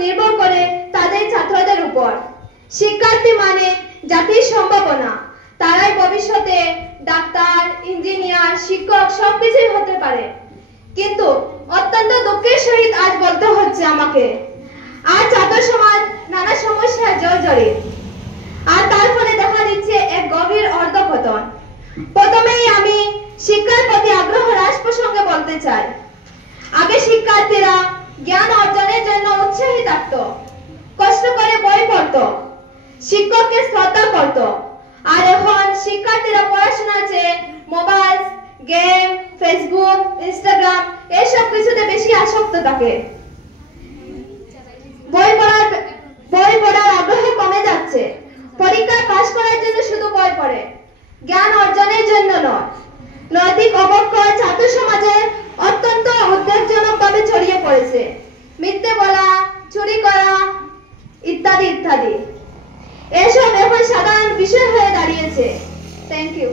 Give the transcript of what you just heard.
নির্ভর করে তাদের ছাত্রদের উপর। শিক্ষার্থী মানে জাতির সম্ভাবনা। তারাই ভবিষ্যতে ডাক্তার, ইঞ্জিনিয়ার, শিক্ষক সবকিছুই হতে পারে। কিন্তু অত্যন্ত দুঃখের সহিত আজ বলতে হচ্ছে আমাকে, আর ছাত্র সমাজ নানা সমস্যায় জর্জরিত। আর তার ফলে দেখা দিচ্ছে এক গভীর অধঃপতন। প্রথমেই আমি শিক্ষার প্রতি আগ্রহ হ্রাস প্রসঙ্গে বলতে চাই। আগে শিক্ষার্থীরা জ্ঞান অর্জনের জন্য উৎসাহী থাকত, কষ্ট করে বই পড়ত, শিক্ষককে শ্রদ্ধা করত। আর এখন শিক্ষার্থীরা পড়াশোনার চেয়ে মোবাইল, গেম, ফেসবুক, ইনস্টাগ্রাম এসব কিছুতে বেশি আসক্ত থাকে। বই পড়ার আগ্রহ কমে যাচ্ছে। পরীক্ষায় পাশ করার জন্য শুধু বই পড়ে, জ্ঞান অর্জনের জন্য নয়। নৈতিক অবক্ষয় ছাত্র সমাজে অত্যন্ত উদ্বেগজনকভাবে ছড়িয়ে পড়েছে। মিথ্যে বলা, চুরি করা ইত্যাদি ইত্যাদি এসব এখন সাধারণ বিষয় হয়ে দাঁড়িয়েছে। Thank you.